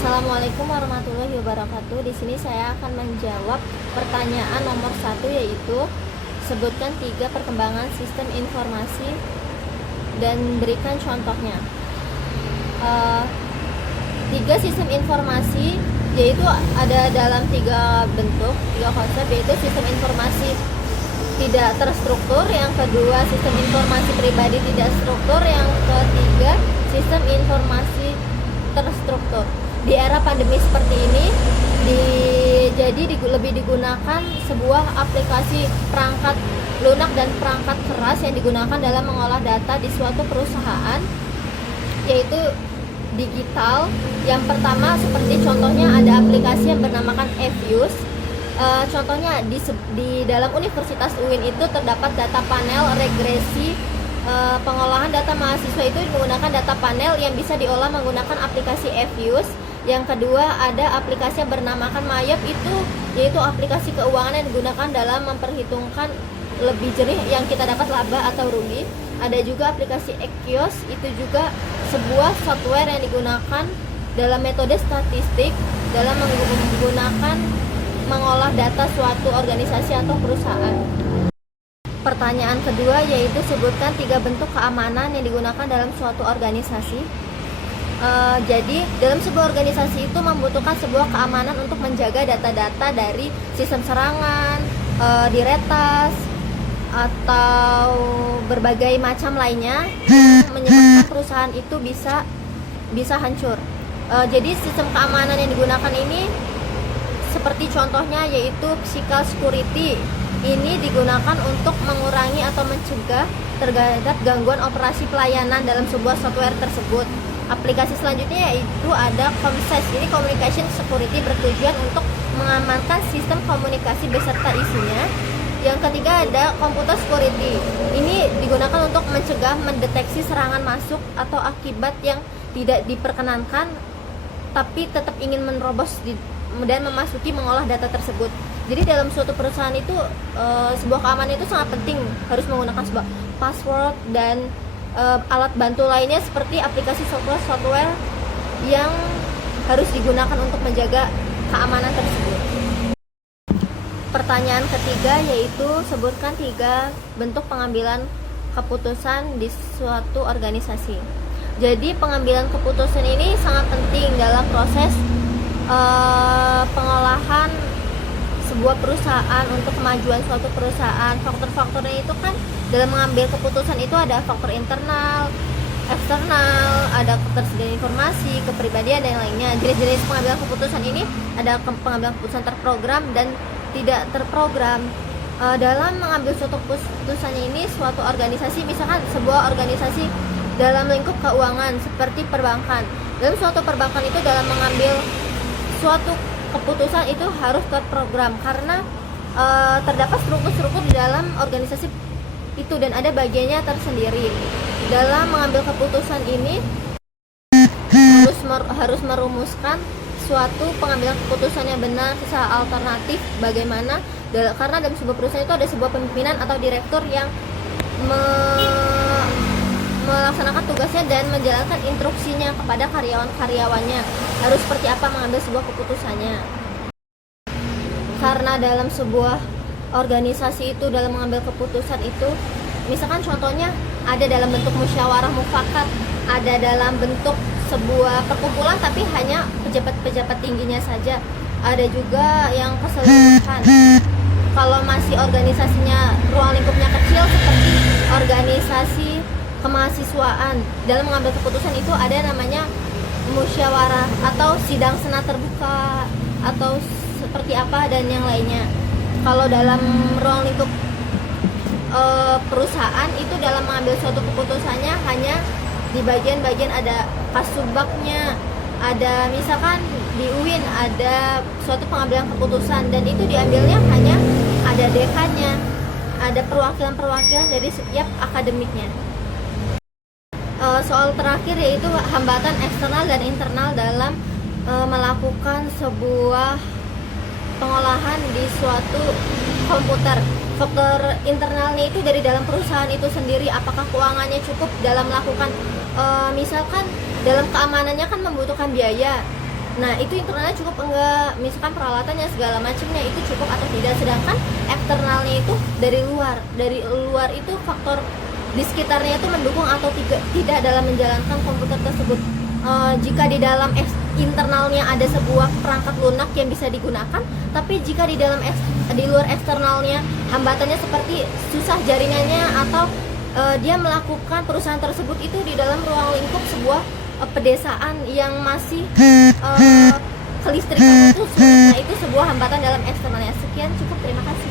Assalamualaikum warahmatullahi wabarakatuh. Di sini saya akan menjawab pertanyaan nomor 1, yaitu sebutkan 3 perkembangan sistem informasi dan berikan contohnya. 3 sistem informasi yaitu ada dalam 3 bentuk, 3 konsep, yaitu sistem informasi tidak terstruktur, yang kedua sistem informasi pribadi tidak struktur, yang ketiga sistem informasi terstruktur. Di era pandemi seperti ini lebih digunakan sebuah aplikasi perangkat lunak dan perangkat keras yang digunakan dalam mengolah data di suatu perusahaan, yaitu digital. Yang pertama, seperti contohnya ada aplikasi yang bernamakan Fuse. Contohnya di dalam Universitas UIN itu terdapat data panel regresi. Pengolahan data mahasiswa itu menggunakan data panel yang bisa diolah menggunakan aplikasi Fuse. Yang kedua, ada aplikasi yang bernamakan Mayap, yaitu aplikasi keuangan yang digunakan dalam memperhitungkan lebih jernih yang kita dapat laba atau rugi. Ada juga aplikasi Ekios, itu juga sebuah software yang digunakan dalam metode statistik dalam menggunakan mengolah data suatu organisasi atau perusahaan. Pertanyaan kedua yaitu sebutkan 3 bentuk keamanan yang digunakan dalam suatu organisasi. Jadi dalam sebuah organisasi itu membutuhkan sebuah keamanan untuk menjaga data-data dari sistem serangan, diretas, atau berbagai macam lainnya yang menyebabkan perusahaan itu bisa hancur. Jadi sistem keamanan yang digunakan ini seperti contohnya yaitu physical security. Ini digunakan untuk mengurangi atau mencegah terhadap gangguan operasi pelayanan dalam sebuah software tersebut. Aplikasi selanjutnya yaitu ada ComSys. Ini communication security, bertujuan untuk mengamankan sistem komunikasi beserta isinya. Yang ketiga ada computer security. Ini digunakan untuk mencegah mendeteksi serangan masuk atau akibat yang tidak diperkenankan tapi tetap ingin menerobos dan memasuki mengolah data tersebut. Jadi dalam suatu perusahaan itu sebuah keamanan itu sangat penting, harus menggunakan sebuah password dan alat bantu lainnya seperti aplikasi software yang harus digunakan untuk menjaga keamanan tersebut. Pertanyaan ketiga yaitu sebutkan 3 bentuk pengambilan keputusan di suatu organisasi. Jadi pengambilan keputusan ini sangat penting dalam proses pengolahan sebuah perusahaan untuk kemajuan suatu perusahaan. Faktor-faktornya itu kan dalam mengambil keputusan itu ada faktor internal, eksternal, ada ketersediaan informasi, kepribadian dan lainnya. Jenis-jenis pengambilan keputusan ini ada pengambilan keputusan terprogram dan tidak terprogram. Dalam mengambil suatu keputusan ini suatu organisasi, misalkan sebuah organisasi dalam lingkup keuangan seperti perbankan. Dalam suatu perbankan itu dalam mengambil suatu keputusan itu harus terprogram karena terdapat struktur-struktur di dalam organisasi itu dan ada bagiannya tersendiri. Dalam mengambil keputusan ini harus merumuskan suatu pengambilan keputusan yang benar secara alternatif. Bagaimana? Karena dalam sebuah perusahaan itu ada sebuah pimpinan atau direktur yang melaksanakan tugasnya dan menjalankan instruksinya kepada karyawan-karyawannya harus seperti apa mengambil sebuah keputusannya. Karena dalam sebuah organisasi itu dalam mengambil keputusan itu misalkan contohnya ada dalam bentuk musyawarah mufakat, ada dalam bentuk sebuah perkumpulan tapi hanya pejabat-pejabat tingginya saja, ada juga yang keseluruhan. Kalau masih organisasinya ruang lingkupnya kecil seperti organisasi kemahasiswaan, dalam mengambil keputusan itu ada namanya musyawarah atau sidang senat terbuka atau seperti apa dan yang lainnya. Kalau dalam ruang lingkup perusahaan itu dalam mengambil suatu keputusannya hanya di bagian-bagian ada kasubagnya, ada misalkan di UIN ada suatu pengambilan keputusan dan itu diambilnya hanya ada dekannya, ada perwakilan-perwakilan dari setiap akademiknya. Soal terakhir yaitu hambatan eksternal dan internal dalam melakukan sebuah pengolahan di suatu komputer. Faktor internalnya itu dari dalam perusahaan itu sendiri, apakah keuangannya cukup dalam melakukan misalkan dalam keamanannya kan membutuhkan biaya. Nah, itu internalnya cukup enggak, misalkan peralatannya segala macamnya itu cukup atau tidak. Sedangkan eksternalnya itu dari luar itu faktor di sekitarnya itu mendukung atau tidak dalam menjalankan komputer tersebut. Jika di dalam internalnya ada sebuah perangkat lunak yang bisa digunakan, tapi jika di luar eksternalnya hambatannya seperti susah jaringannya atau dia melakukan perusahaan tersebut itu di dalam ruang lingkup sebuah pedesaan yang masih kelistrikan itu sulit. Nah, itu sebuah hambatan dalam eksternalnya. Sekian, cukup, terima kasih.